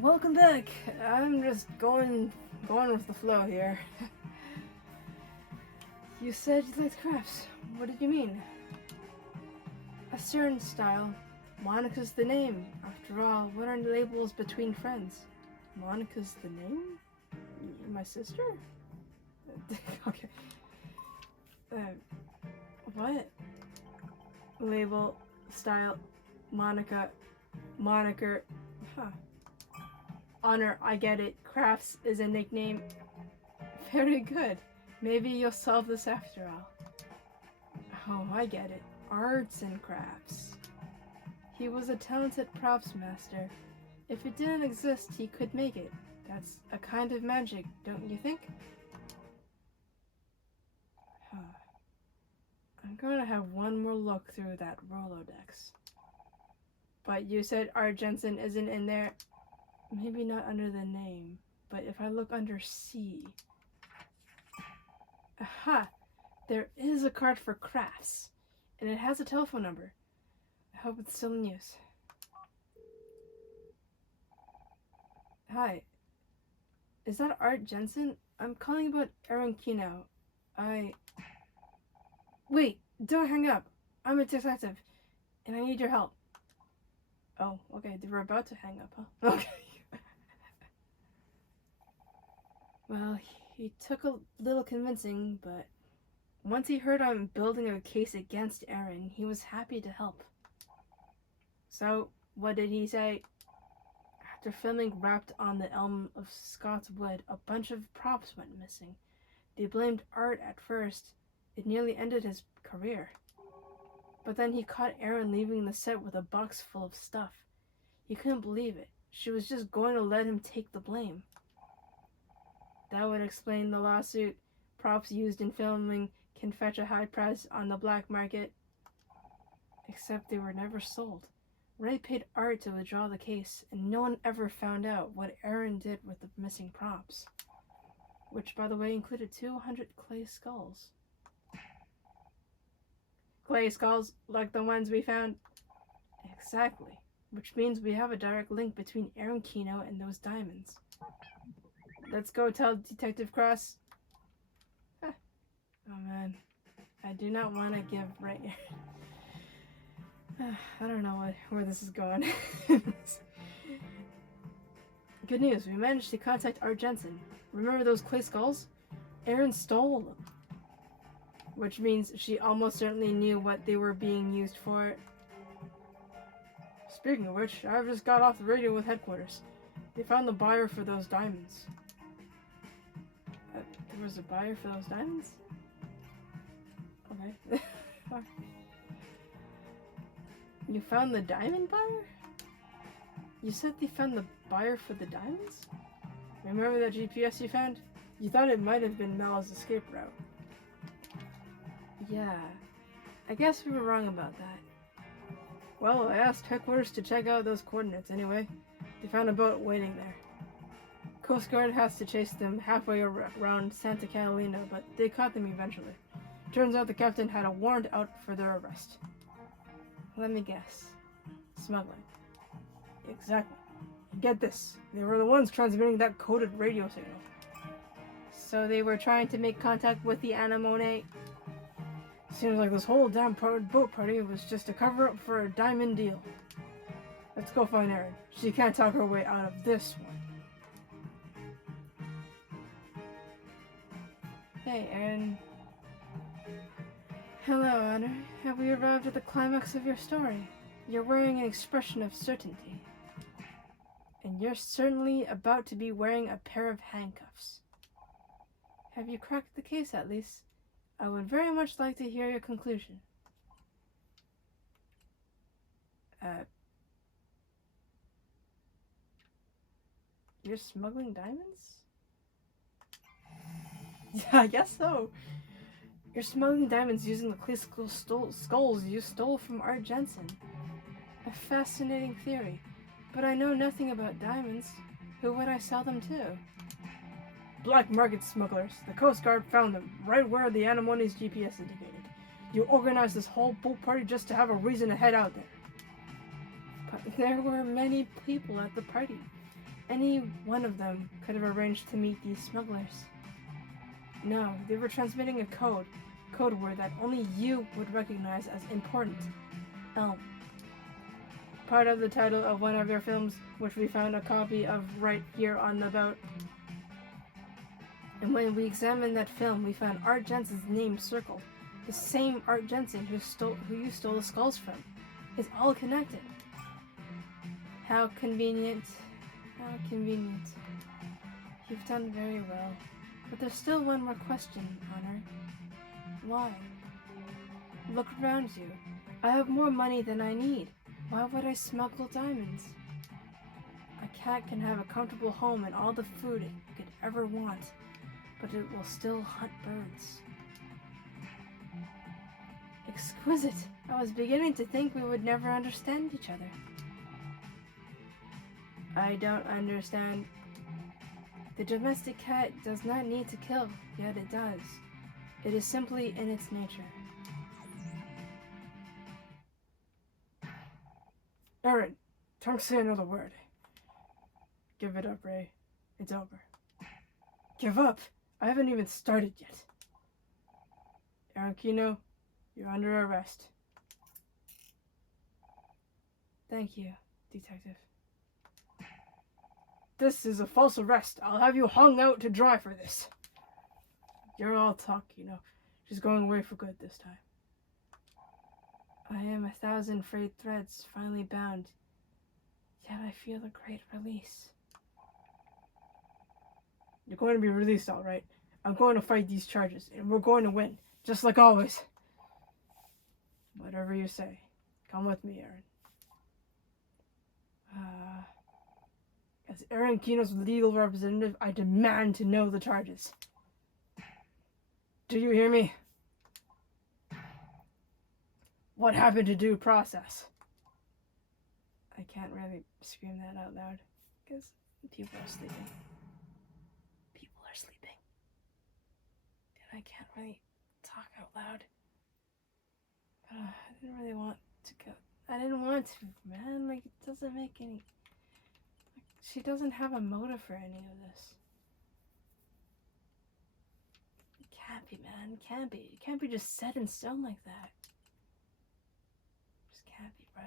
Welcome back. I'm just going with the flow here. You said you liked crafts. What did you mean? A certain style. Monica's the name. After all, what are labels between friends? Monica's the name? You're my sister? Okay. What? Label, style, Monica, moniker. Huh. Honor, I get it. Crafts is a nickname. Very good. Maybe you'll solve this after all. Oh, I get it. Arts and crafts. He was a talented props master. If it didn't exist, he could make it. That's a kind of magic, don't you think? I'm going to have one more look through that Rolodex. But you said Art Jensen isn't in there. Maybe not under the name, but if I look under C. Aha! There is a card for crafts, and it has a telephone number. I hope it's still in use. Hi. Is that Art Jensen? I'm calling about Aaron Kino. Wait, don't hang up. I'm a detective, and I need your help. Oh, okay, they were about to hang up, huh? Okay. Well, he took a little convincing, but once he heard I'm building a case against Aaron, he was happy to help. So, what did he say? After filming Wrapped on the Elm of Scott's Wood, a bunch of props went missing. They blamed Art at first. It nearly ended his career. But then he caught Aaron leaving the set with a box full of stuff. He couldn't believe it. She was just going to let him take the blame. That would explain the lawsuit. Props used in filming can fetch a high price on the black market. Except they were never sold. Ray paid Art to withdraw the case, and no one ever found out what Aaron did with the missing props. Which, by the way, included 200 clay skulls. Clay skulls, like the ones we found? Exactly. Which means we have a direct link between Aaron Kino and those diamonds. Let's go tell Detective Cross. Huh. Oh man, I do not want to give right. I don't know where this is going. Good news, we managed to contact Art Jensen. Remember those clay skulls? Aaron stole them. Which means she almost certainly knew what they were being used for. Speaking of which, I've just got off the radio with headquarters. They found the buyer for those diamonds. There was a buyer for those diamonds? Okay. You found the diamond buyer? You said they found the buyer for the diamonds? Remember that GPS you found? You thought it might have been Mel's escape route. Yeah, I guess we were wrong about that. Well, I asked headquarters to check out those coordinates anyway. They found a boat waiting there. Coast Guard has to chase them halfway around Santa Catalina, but they caught them eventually. Turns out the captain had a warrant out for their arrest. Let me guess. Smuggling. Exactly. Get this. They were the ones transmitting that coded radio signal. So they were trying to make contact with the Anemone. Seems like this whole damn boat party was just a cover-up for a diamond deal. Let's go find Erin. She can't talk her way out of this one. Hey, Erin. Hello, Honor. Have we arrived at the climax of your story? You're wearing an expression of certainty. And you're certainly about to be wearing a pair of handcuffs. Have you cracked the case at least? I would very much like to hear your conclusion. You're smuggling diamonds? Yeah, I guess so. You're smuggling diamonds using the clay skulls you stole from Art Jensen. A fascinating theory, but I know nothing about diamonds. Who would I sell them to? Black market smugglers. The Coast Guard found them, right where the Anemone's GPS indicated. You organized this whole boat party just to have a reason to head out there. But there were many people at the party. Any one of them could have arranged to meet these smugglers. No, they were transmitting a code word that only you would recognize as important. Elm. Part of the title of one of their films, which we found a copy of right here on the boat. And when we examined that film, we found Art Jensen's name circled. The same Art Jensen who you stole the skulls from. It's all connected. How convenient. How convenient. You've done very well. But there's still one more question, Honor. Why? Look around you. I have more money than I need. Why would I smuggle diamonds? A cat can have a comfortable home and all the food it could ever want, but it will still hunt birds. Exquisite. I was beginning to think we would never understand each other. I don't understand. The domestic cat does not need to kill, yet it does. It is simply in its nature. Aaron, don't say another word. Give it up, Ray. It's over. Give up? I haven't even started yet. Aaron Kino, you're under arrest. Thank you, Detective. This is a false arrest. I'll have you hung out to dry for this. You're all talk, you know. She's going away for good this time. I am 1,000 frayed threads finally bound, yet I feel a great release. You're going to be released, all right. I'm going to fight these charges, and we're going to win, just like always. Whatever you say. Come with me, Aaron. As Aaron Kino's legal representative, I demand to know the charges. Do you hear me? What happened to due process? I can't really scream that out loud, because people are sleeping. People are sleeping. And I can't really talk out loud. But I didn't really want to go. I didn't want to, man. Like, it doesn't make any... She doesn't have a motive for any of this. It can't be, man. It can't be. It can't be just set in stone like that. It just can't be, bro.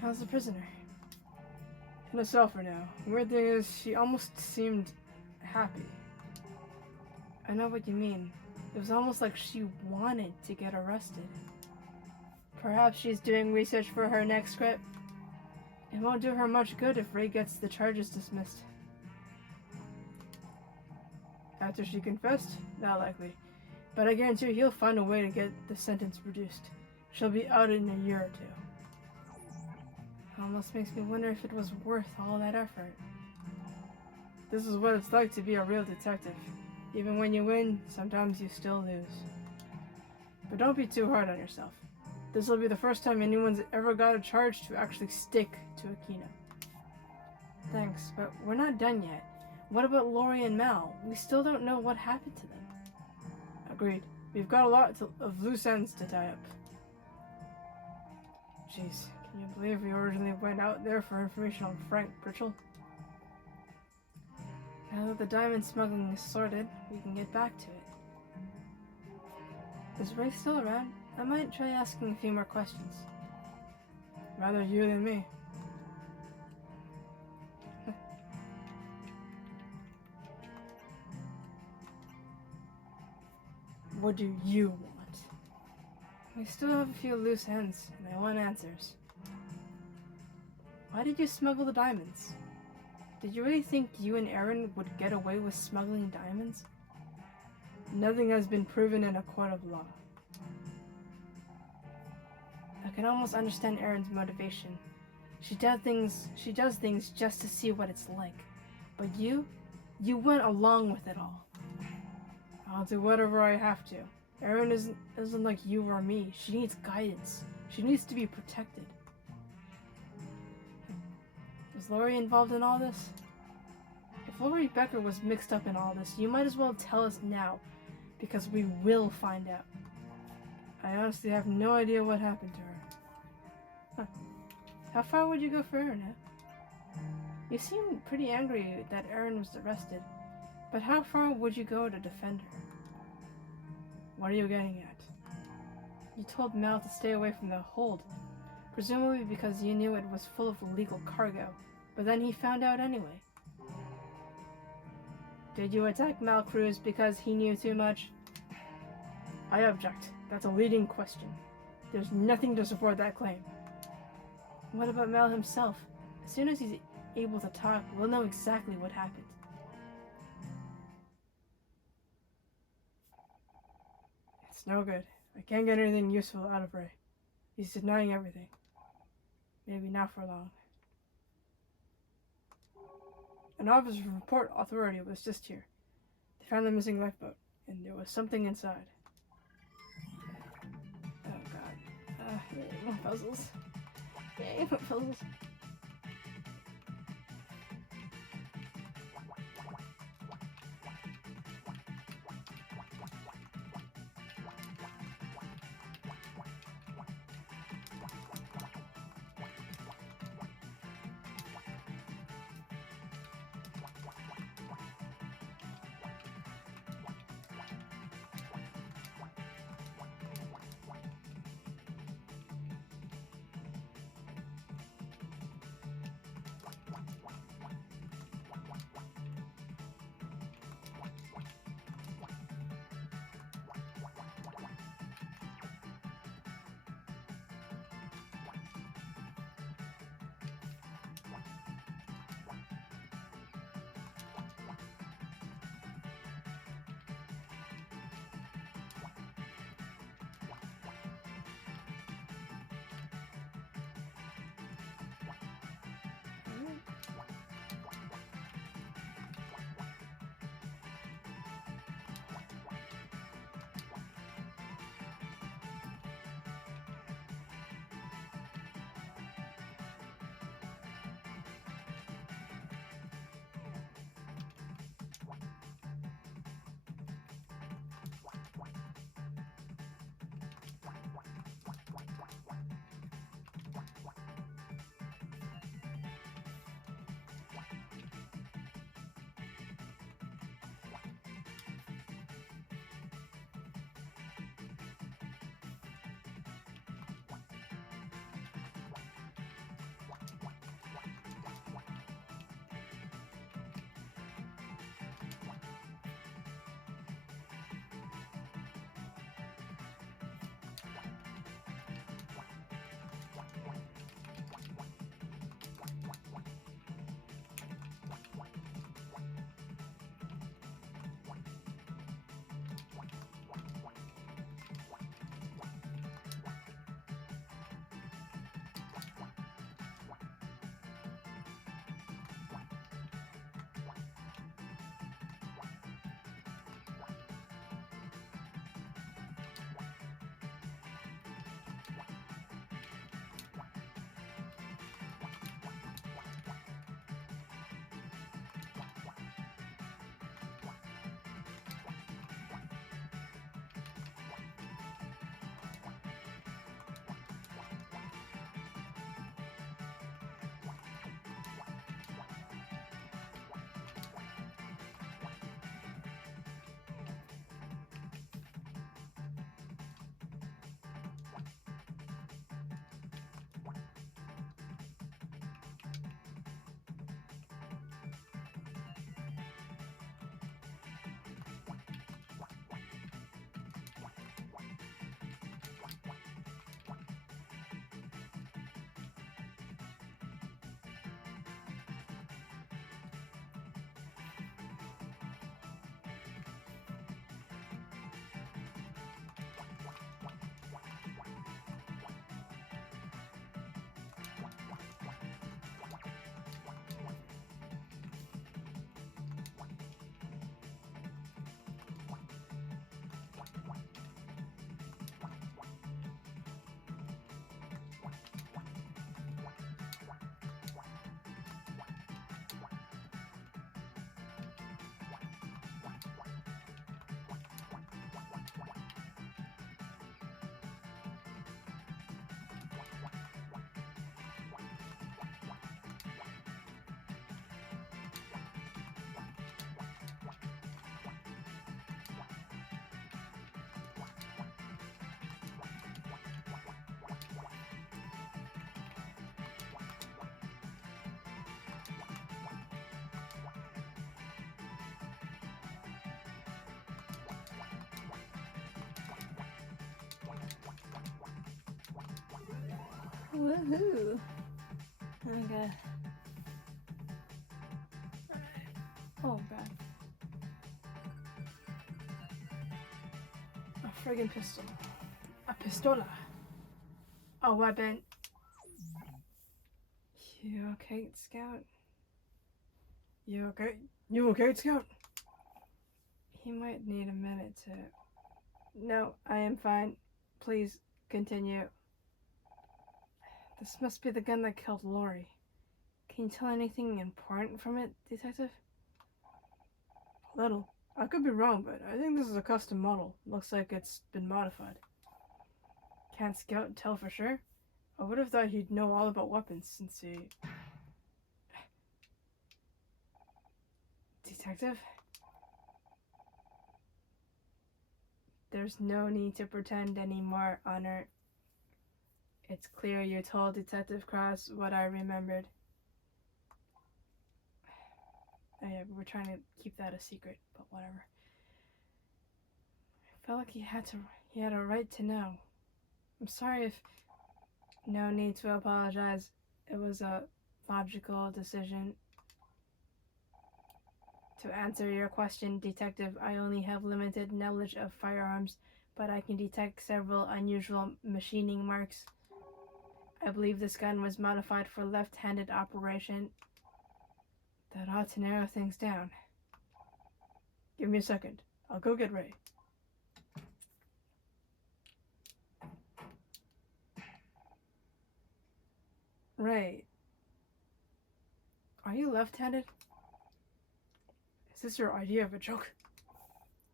How's the prisoner? In a cell for now. Weird thing is, she almost seemed happy. I know what you mean. It was almost like she wanted to get arrested. Perhaps she's doing research for her next script. It won't do her much good if Ray gets the charges dismissed. After she confessed? Not likely. But I guarantee he'll find a way to get the sentence reduced. She'll be out in a year or two. It almost makes me wonder if it was worth all that effort. This is what it's like to be a real detective. Even when you win, sometimes you still lose. But don't be too hard on yourself. This will be the first time anyone's ever got a charge to actually stick to Akino. Thanks, but we're not done yet. What about Lori and Mal? We still don't know what happened to them. Agreed. We've got a lot of loose ends to tie up. Jeez, can you believe we originally went out there for information on Frank Pritchell? Now that the diamond smuggling is sorted, we can get back to it. Is Ray still around? I might try asking a few more questions. Rather you than me. What do you want? We still have a few loose ends, and I want answers. Why did you smuggle the diamonds? Did you really think you and Aaron would get away with smuggling diamonds? Nothing has been proven in a court of law. I can almost understand Erin's motivation. She does things just to see what it's like. But you went along with it all. I'll do whatever I have to. Erin isn't like you or me. She needs guidance. She needs to be protected. Was Lori involved in all this? If Lori Becker was mixed up in all this, you might as well tell us now, because we will find out. I honestly have no idea what happened to her. Huh. How far would you go for her now? You seem pretty angry that Erin was arrested, but how far would you go to defend her? What are you getting at? You told Mal to stay away from the hold, presumably because you knew it was full of illegal cargo, but then he found out anyway. Did you attack Mal Cruz because he knew too much? I object. That's a leading question. There's nothing to support that claim. What about Mal himself? As soon as he's able to talk, we'll know exactly what happened. It's no good. I can't get anything useful out of Ray. He's denying everything. Maybe not for long. An officer from Port Authority was just here. They found the missing lifeboat, and there was something inside. Oh god. Yay, more puzzles. Yay, more puzzles. Woohoo! Okay. Oh god. A friggin' pistol. A pistola. A weapon. You okay, Scout? You okay? You okay, Scout? He might need a minute to... No, I am fine. Please, continue. This must be the gun that killed Lori. Can you tell anything important from it, Detective? A little. I could be wrong, but I think this is a custom model. Looks like it's been modified. Can't Scout tell for sure? I would have thought he'd know all about weapons since he... Detective? There's no need to pretend anymore, Honor. It's clear you told Detective Cross what I remembered. Oh yeah, we're trying to keep that a secret, but whatever. I felt like he had a right to know. I'm sorry if... No need to apologize. It was a logical decision. To answer your question, Detective, I only have limited knowledge of firearms, but I can detect several unusual machining marks. I believe this gun was modified for left-handed operation. That ought to narrow things down. Give me a second. I'll go get Ray. Ray, are you left-handed? Is this your idea of a joke?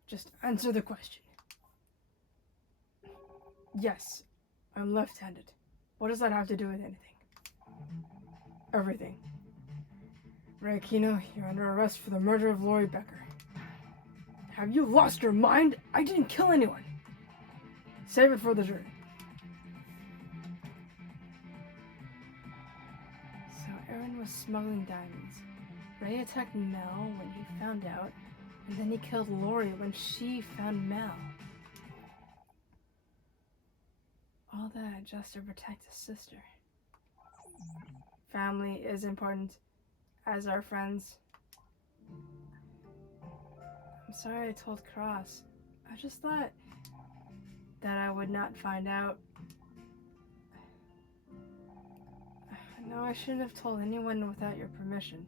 Just answer the question. Yes, I'm left-handed. What does that have to do with anything? Everything. Ray Aquino, you're under arrest for the murder of Lori Becker. Have you lost your mind? I didn't kill anyone. Save it for the jury. So Aaron was smuggling diamonds. Ray attacked Mel when he found out, and then he killed Lori when she found Mel. All that just to protect his sister. Family is important, as are friends. I'm sorry I told Cross. I just thought that I would not find out. No, I shouldn't have told anyone without your permission,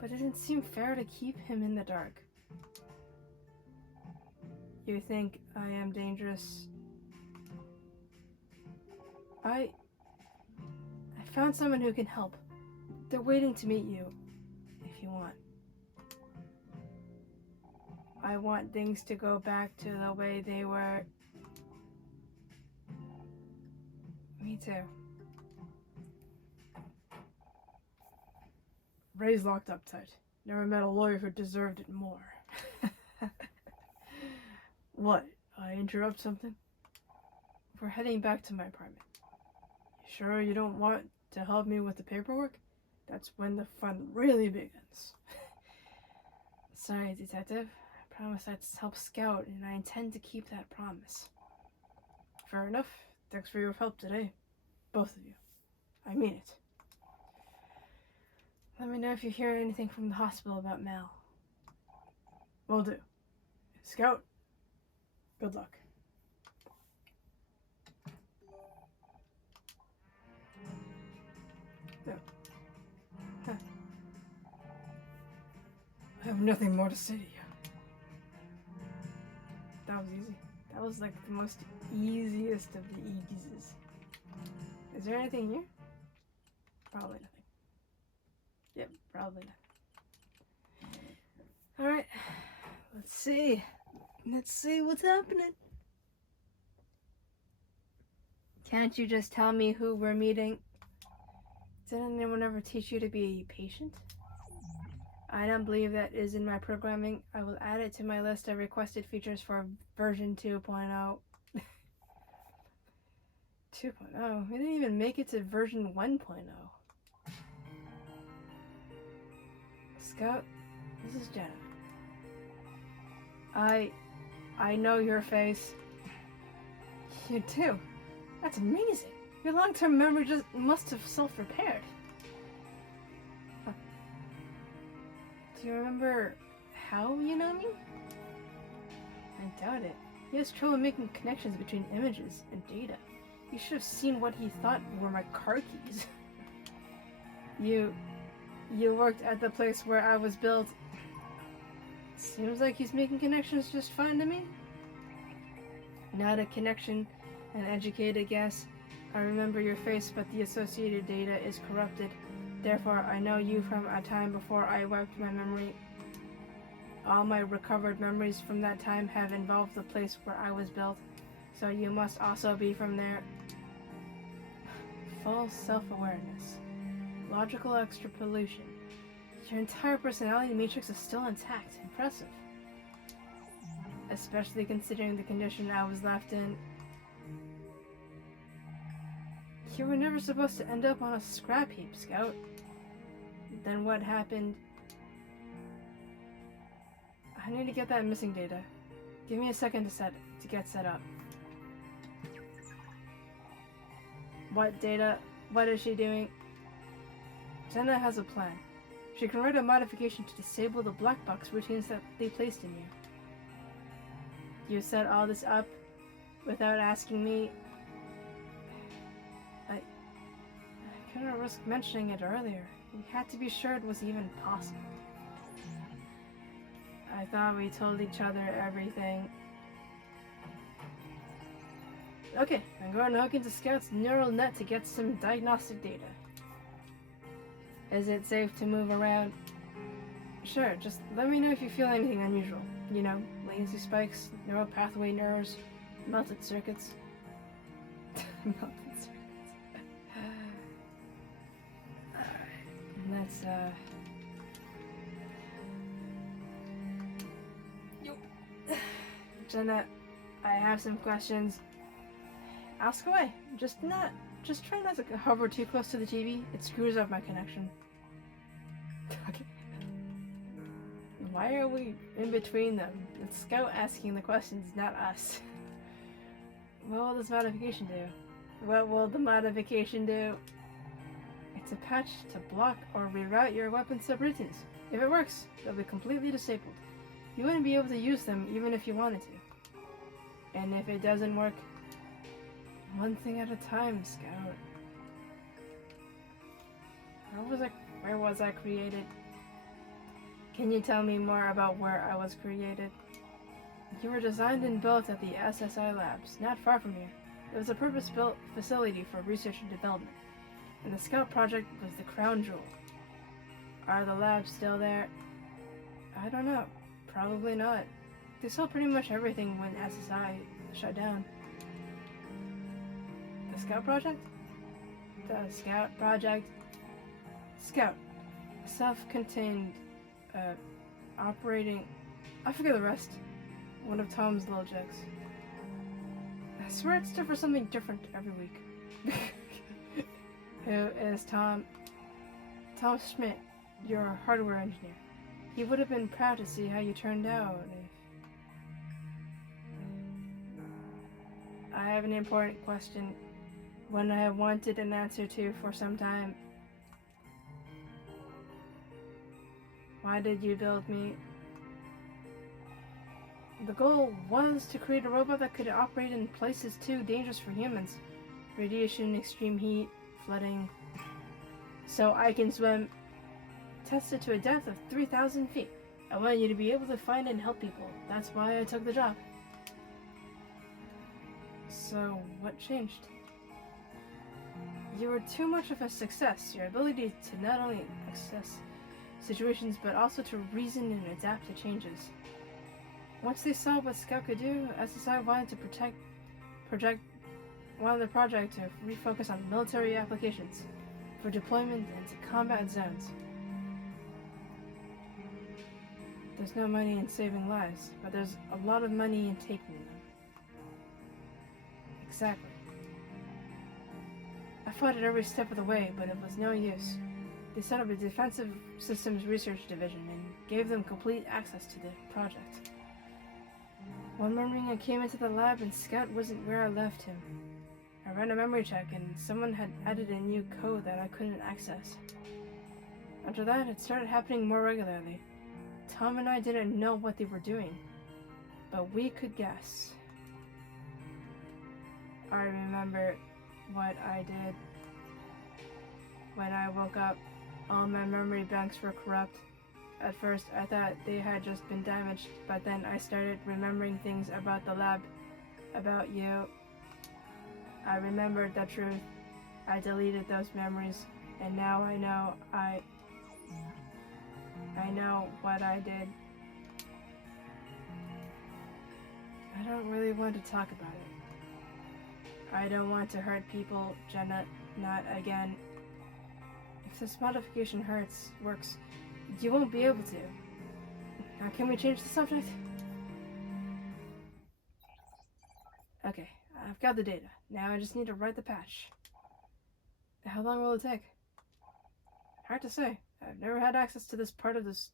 but it didn't seem fair to keep him in the dark. You think I am dangerous? I found someone who can help. They're waiting to meet you, if you want. I want things to go back to the way they were. Me too. Ray's locked up tight. Never met a lawyer who deserved it more. What? I interrupt something? We're heading back to my apartment. You sure you don't want to help me with the paperwork? That's when the fun really begins. Sorry, Detective. I promised I'd help Scout, and I intend to keep that promise. Fair enough. Thanks for your help today. Both of you. I mean it. Let me know if you hear anything from the hospital about Mel. Will do. Scout, good luck. No. Huh. I have nothing more to say to you. That was easy. That was like the most easiest of the easies. Is there anything here? Probably nothing. Yep, probably nothing. Alright. Let's see. Let's see what's happening. Can't you just tell me who we're meeting? Did anyone ever teach you to be patient? I don't believe that is in my programming. I will add it to my list of requested features for version 2.0. 2.0? We didn't even make it to version 1.0. Scout, this is Jenna. I know your face. You do? That's amazing. Your long-term memory just must have self-repaired. Huh. Do you remember how you know me? I doubt it. He has trouble making connections between images and data. You should have seen what he thought were my car keys. You worked at the place where I was built. Seems like he's making connections just fine to me. Not a connection, an educated guess. I remember your face, but the associated data is corrupted. Therefore, I know you from a time before I wiped my memory. All my recovered memories from that time have involved the place where I was built, so you must also be from there. Full self-awareness. Logical extrapolation. Your entire personality matrix is still intact. Impressive. Especially considering the condition I was left in. You were never supposed to end up on a scrap heap, Scout. Then what happened? I need to get that missing data. Give me a second to get set up. What data? What is she doing? Jenna has a plan. She can write a modification to disable the black box routines that they placed in you. You set all this up without asking me. I couldn't risk mentioning it earlier. We had to be sure it was even possible. I thought we told each other everything. Okay, I'm going to hook into Scout's neural net to get some diagnostic data. Is it safe to move around? Sure, just let me know if you feel anything unusual. You know, latency spikes, neural pathway nerves, melted circuits. Melted circuits. Alright, Jenna, I have some questions. Ask away. Just try not to hover too close to the TV. It screws up my connection. Okay. Why are we in between them? It's Scout asking the questions, not us. What will this modification do? What will the modification do? It's a patch to block or reroute your weapon subroutines. If it works, they'll be completely disabled. You wouldn't be able to use them even if you wanted to. And if it doesn't work, one thing at a time, Scout. Where was I created? Can you tell me more about where I was created? You were designed and built at the SSI Labs, not far from here. It was a purpose-built facility for research and development, and the Scout project was the crown jewel. Are the labs still there? I don't know. Probably not. They sold pretty much everything when SSI shut down. The Scout Project? The Scout Project. Scout. Self-contained, operating... I forget the rest. One of Tom's little jokes. I swear it's for something different every week. Who is Tom? Tom Schmidt, your hardware engineer. He would have been proud to see how you turned out if... I have an important question. One I have wanted an answer to for some time. Why did you build me? The goal was to create a robot that could operate in places too dangerous for humans. Radiation, extreme heat, flooding. So I can swim. Tested to a depth of 3,000 feet. I wanted you to be able to find and help people. That's why I took the job. So, what changed? You were too much of a success. Your ability to not only access situations, but also to reason and adapt to changes. Once they saw what Scout could do, SSI wanted the project to refocus on military applications for deployment into combat zones. There's no money in saving lives, but there's a lot of money in taking them. Exactly. I fought it every step of the way, but it was no use. They set up a defensive systems research division and gave them complete access to the project. One morning I came into the lab and Scout wasn't where I left him. I ran a memory check and someone had added a new code that I couldn't access. After that, it started happening more regularly. Tom and I didn't know what they were doing, but we could guess. I remember what I did. When I woke up, all my memory banks were corrupt. At first, I thought they had just been damaged, but then I started remembering things about the lab, about you. I remembered the truth. I deleted those memories, and now I know what I did. I don't really want to talk about it. I don't want to hurt people, Jenna, not again. If this modification works, you won't be able to. Now can we change the subject? Okay, I've got the data. Now I just need to write the patch. How long will it take? Hard to say. I've never had access to this part of this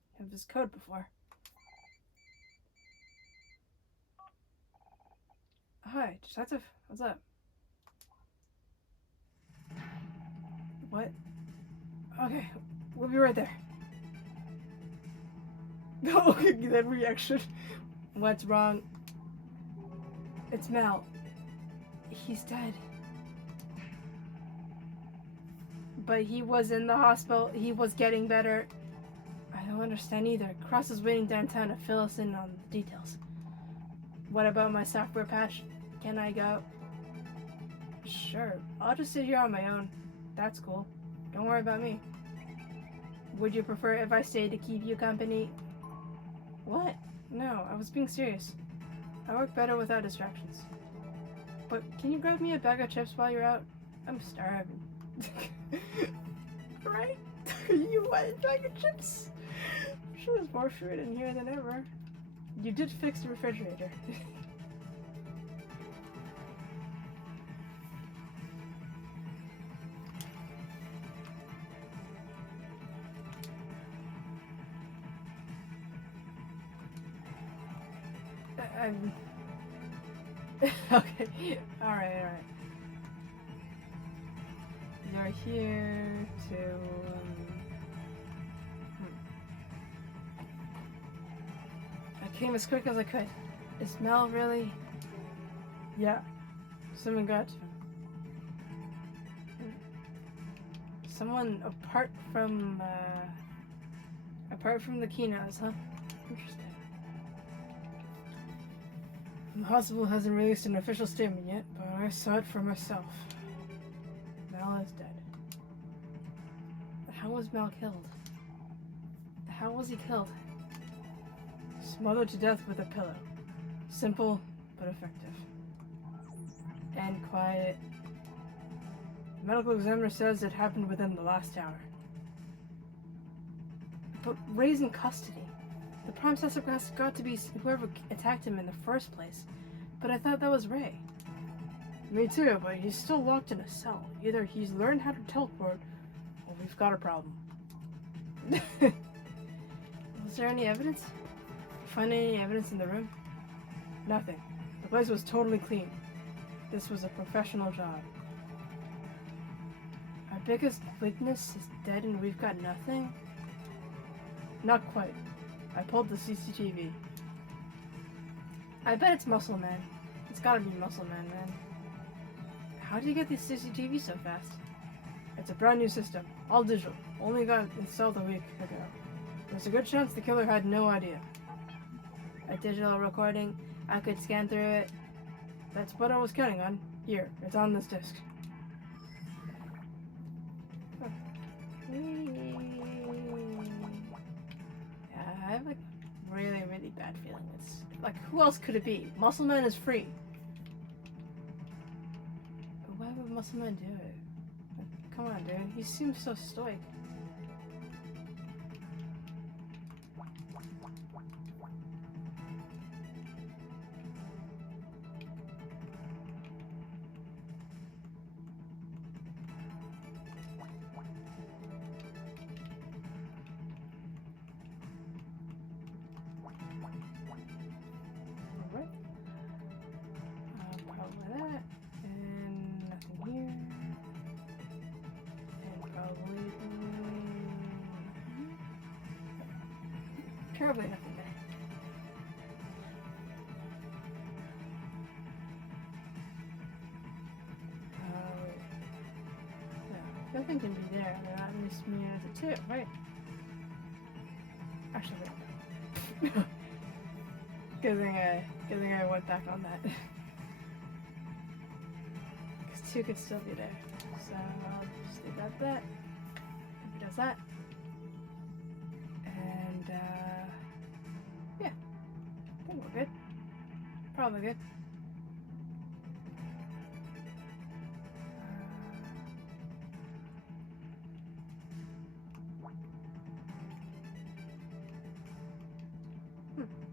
code before. Hi, Detective. What's up? What? Okay, we'll be right there. Okay, that reaction. What's wrong? It's Mal. He's dead. But he was in the hospital. He was getting better. I don't understand either. Cross is waiting downtown to fill us in on the details. What about my software patch? Can I go? Sure. I'll just sit here on my own. That's cool. Don't worry about me. Would you prefer if I stayed to keep you company? What? No, I was being serious. I work better without distractions. But can you grab me a bag of chips while you're out? I'm starving. Right? You want a bag of chips? I'm sure there's more food in here than ever. You did fix the refrigerator. Okay, alright. You're here to, I came as quick as I could. Is Mel really? Yeah. Someone got to him. Someone apart from the Kinos, huh? Interesting. The hospital hasn't released an official statement yet, but I saw it for myself. Mal is dead. How was Mal killed? How was he killed? Smothered to death with a pillow. Simple, but effective. And quiet. The medical examiner says it happened within the last hour. But Ray's in custody. The prime suspect has got to be whoever attacked him in the first place. But I thought that was Ray. Me too, but he's still locked in a cell. Either he's learned how to teleport, or we've got a problem. Was there any evidence? Find any evidence in the room? Nothing. The place was totally clean. This was a professional job. Our biggest weakness is dead and we've got nothing? Not quite. I pulled the CCTV. I bet it's Muscle Man. It's gotta be Muscle Man, man. How do you get this CCTV so fast? It's a brand new system. All digital. Only got installed a week ago. There's a good chance the killer had no idea. A digital recording. I could scan through it. That's what I was counting on. Here, it's on this disc. Oh. I have a really, really bad feeling. It's like, who else could it be? Muscle Man is free. Why would Muscle Man do it? Come on, dude. He seems so stoic. Alright. Probably that. And nothing Probably nothing there. No, nothing can be there. That missed me as a too, right? Actually, wait. Good thing I went back on that. Because 2 could still be there. So I'll just leave that. If it does that. And yeah. I think we're good. Probably good.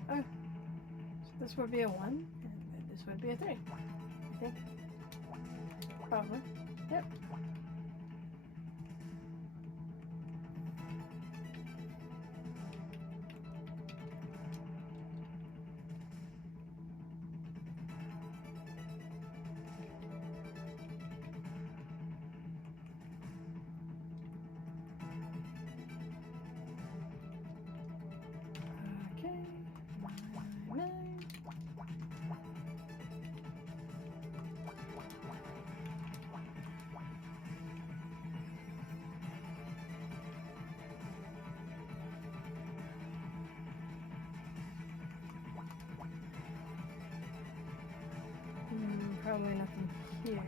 Oh. So this would be a 1, and this would be a 3, I think. Probably. Yep. Okay. 9. Probably nothing here.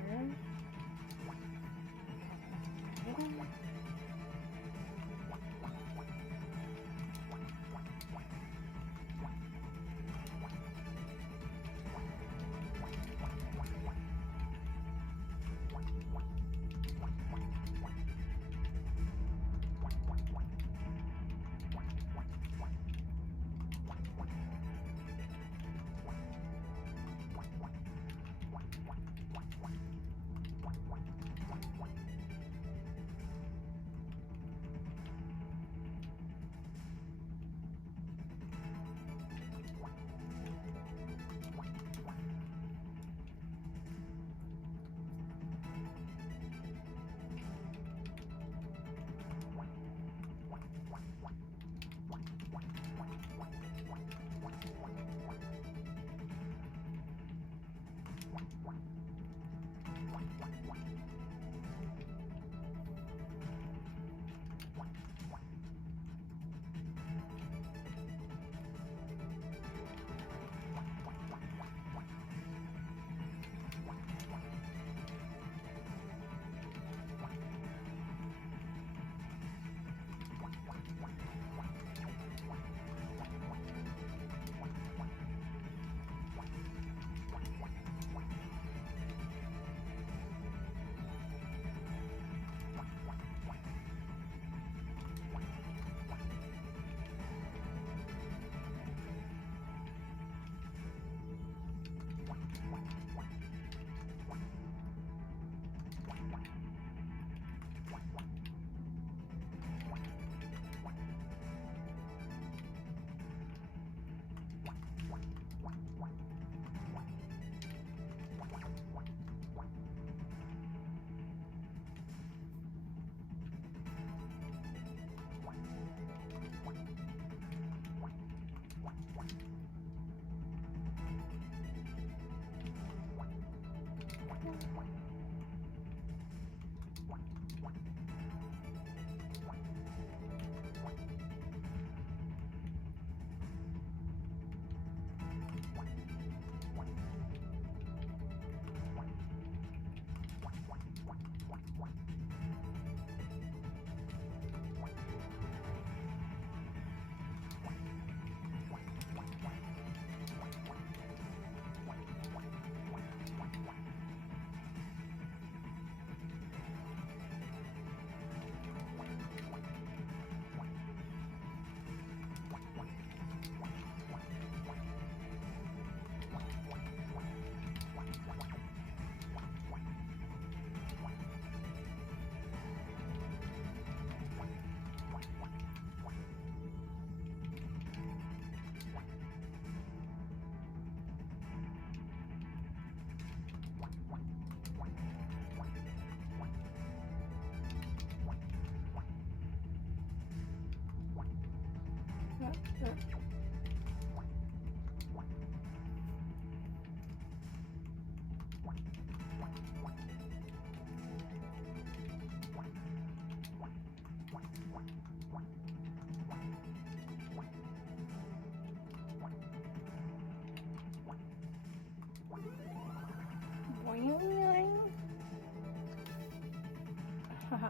Haha.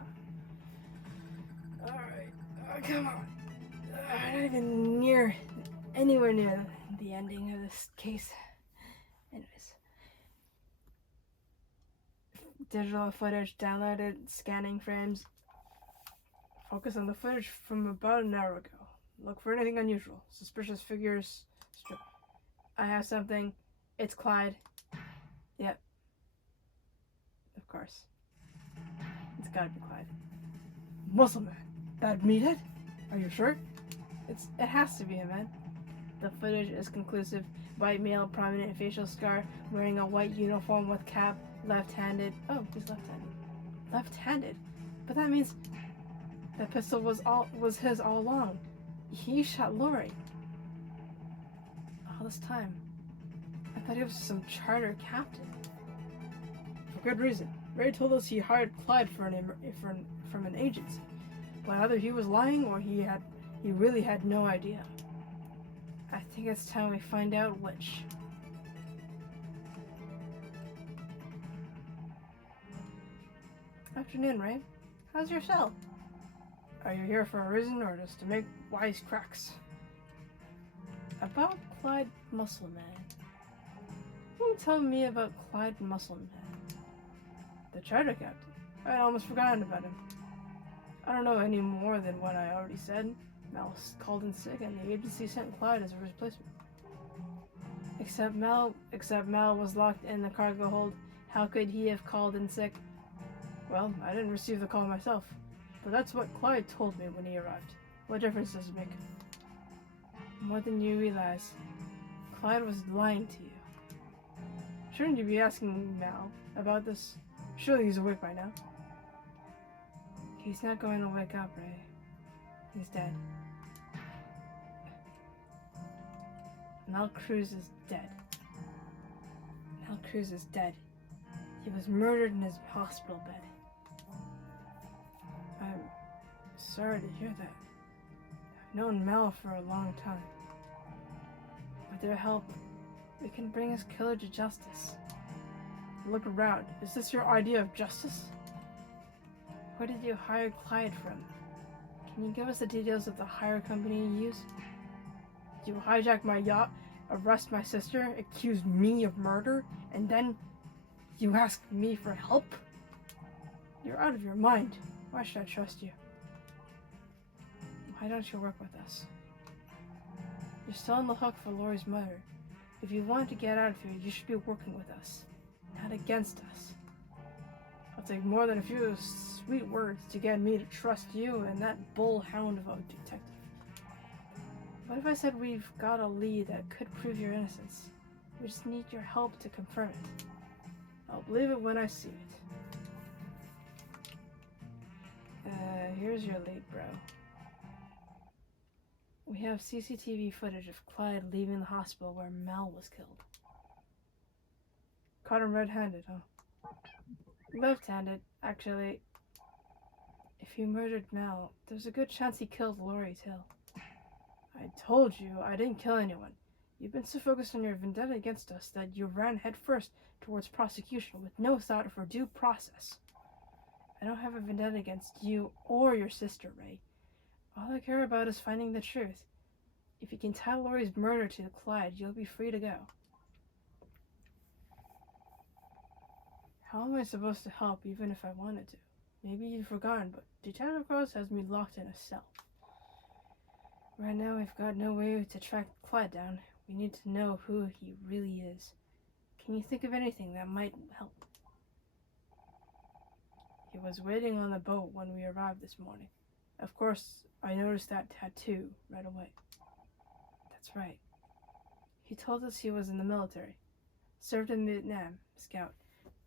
Alright. Oh, come on. I'm not even anywhere near the ending of this case. Anyways. Digital footage downloaded, scanning frames. Focus on the footage from about an hour ago. Look for anything unusual. Suspicious figures. I have something. It's Clyde. Yep. Of course. It's gotta be Clyde. Muscle Man. That meathead? Are you sure? It has to be him, man. The footage is conclusive. White male, prominent facial scar, wearing a white uniform with cap, left-handed. Oh, he's left-handed. Left-handed? But that means that pistol was his all along. He shot Lori. All this time. I thought he was some charter captain. For good reason. Ray told us he hired Clyde from an agency. But either he was lying or he really had no idea. I think it's time we find out which. Afternoon, Ray. How's your cell? Are you here for a reason or just to make wise cracks? About Clyde Muscleman. Can you tell me about Clyde Muscleman? The charter captain. I'd almost forgotten about him. I don't know any more than what I already said. Mal was called in sick and the agency sent Clyde as a replacement. Except Mal was locked in the cargo hold. How could he have called in sick? Well, I didn't receive the call myself. But that's what Clyde told me when he arrived. What difference does it make? More than you realize. Clyde was lying to you. Shouldn't you be asking Mal about this? Surely he's awake by now. He's not going to wake up, Ray. He's dead. Mal Cruz is dead. Mal Cruz is dead. He was murdered in his hospital bed. I'm sorry to hear that. I've known Mal for a long time. With their help, we can bring his killer to justice. Look around. Is this your idea of justice? Where did you hire Clyde from? Can you give us the details of the hire company you used? You hijack my yacht, arrest my sister, accuse me of murder, and then you ask me for help? You're out of your mind. Why should I trust you? Why don't you work with us? You're still on the hook for Lori's murder. If you want to get out of here, you should be working with us, not against us. I'll take more than a few sweet words to get me to trust you and that bullhound of a detective. What if I said we've got a lead that could prove your innocence? We just need your help to confirm it. I'll believe it when I see it. Here's your lead, bro. We have CCTV footage of Clyde leaving the hospital where Mal was killed. Caught him red-handed, huh? Left-handed, actually. If he murdered Mal, there's a good chance he killed Lori too. I told you I didn't kill anyone. You've been so focused on your vendetta against us that you ran headfirst towards prosecution with no thought for due process. I don't have a vendetta against you or your sister, Ray. All I care about is finding the truth. If you can tie Lori's murder to Clyde, you'll be free to go. How am I supposed to help even if I wanted to? Maybe you've forgotten, but Detective Cross has me locked in a cell. Right now, we've got no way to track Clyde down. We need to know who he really is. Can you think of anything that might help? He was waiting on the boat when we arrived this morning. Of course, I noticed that tattoo right away. That's right. He told us he was in the military. Served in Vietnam, scout.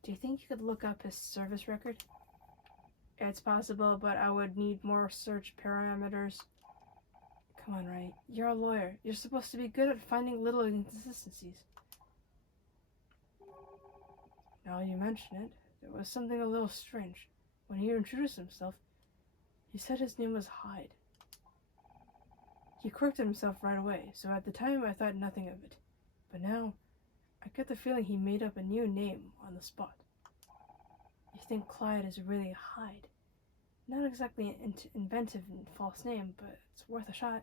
Do you think you could look up his service record? It's possible, but I would need more search parameters. Come on, Ray. You're a lawyer. You're supposed to be good at finding little inconsistencies. Now you mention it, there was something a little strange. When he introduced himself, he said his name was Hyde. He corrected himself right away, so at the time I thought nothing of it. But now, I get the feeling he made up a new name on the spot. You think Clyde is really Hyde? Not exactly an inventive and false name, but it's worth a shot.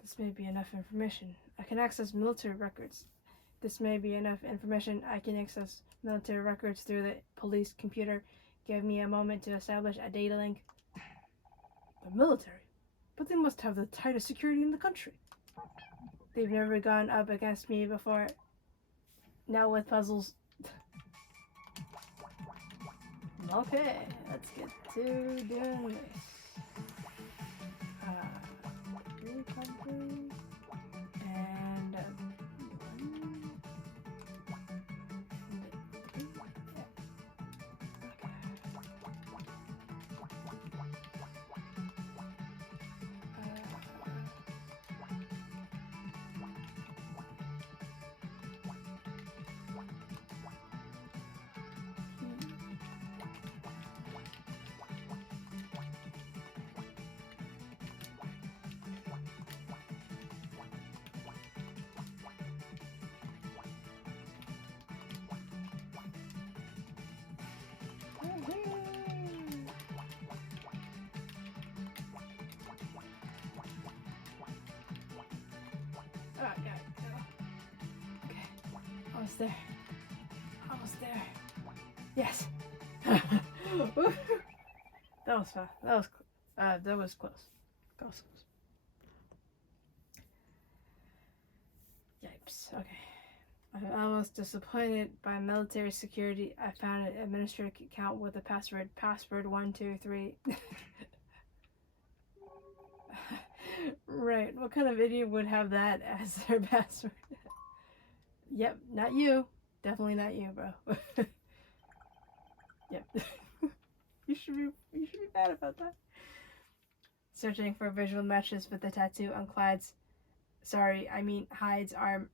This may be enough information. I can access military records. This may be enough information. I can access military records through the police computer. Give me a moment to establish a data link. The military? But they must have the tightest security in the country. They've never gone up against me before. Now with puzzles. Okay, let's get to doing this. Probably. And okay, almost there. Almost there. Yes. That was fun. That was close. That was close. Yipes. Okay. I'm almost disappointed by military security. I found an administrative account with a password 123. Right. What kind of idiot would have that as their password? Yep, not you. Definitely not you, bro. Yep. You should be mad about that. Searching for visual matches with the tattoo on Hyde's arm.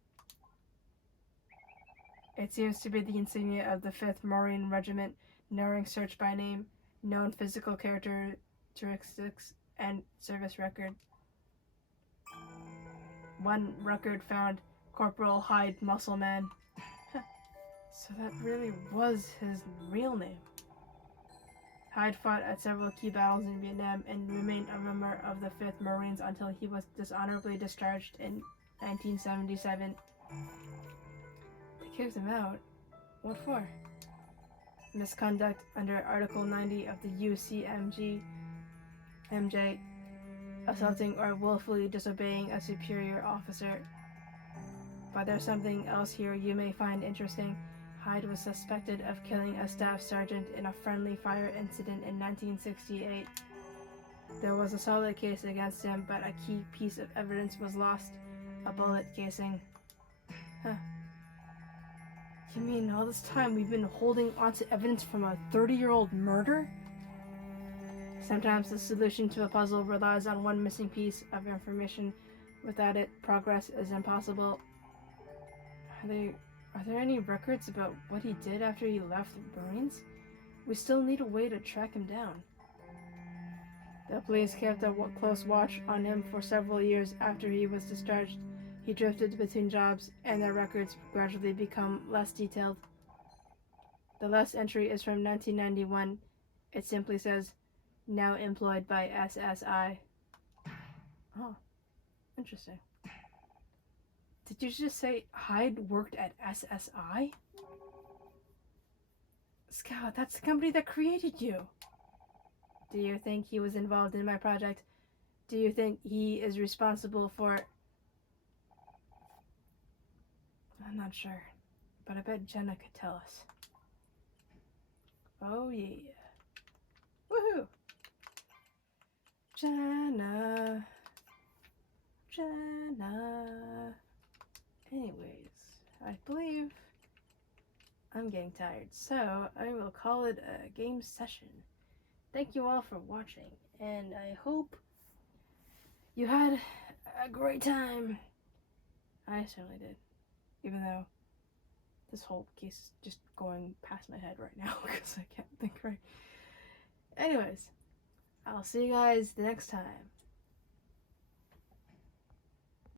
It seems to be the insignia of the 5th Marine Regiment, narrowing search by name, known physical characteristics, and service record. One record found Corporal Hyde Muscleman. So that really was his real name. Hyde fought at several key battles in Vietnam and remained a member of the 5th Marines until he was dishonorably discharged in 1977. They kicked him out. What for? Misconduct under Article 90 of the UCMJ, assaulting or willfully disobeying a superior officer. But there's something else here you may find interesting. Hyde was suspected of killing a staff sergeant in a friendly fire incident in 1968. There was a solid case against him, but a key piece of evidence was lost. A bullet casing. Huh. You mean all this time we've been holding onto evidence from a 30-year-old murder? Sometimes the solution to a puzzle relies on one missing piece of information. Without it, progress is impossible. Are there any records about what he did after he left the Marines? We still need a way to track him down. The police kept a close watch on him for several years after he was discharged. He drifted between jobs, and their records gradually become less detailed. The last entry is from 1991. It simply says, "Now employed by SSI." Oh, interesting. Did you just say Hyde worked at SSI? Scout, that's the company that created you. Do you think he was involved in my project? Do you think he is responsible for... I'm not sure, but I bet Jenna could tell us. Oh yeah. Woohoo! Jenna. Anyways, I believe I'm getting tired, so I will call it a game session. Thank you all for watching, and I hope you had a great time. I certainly did, even though this whole case is just going past my head right now because I can't think right. Anyways, I'll see you guys the next time.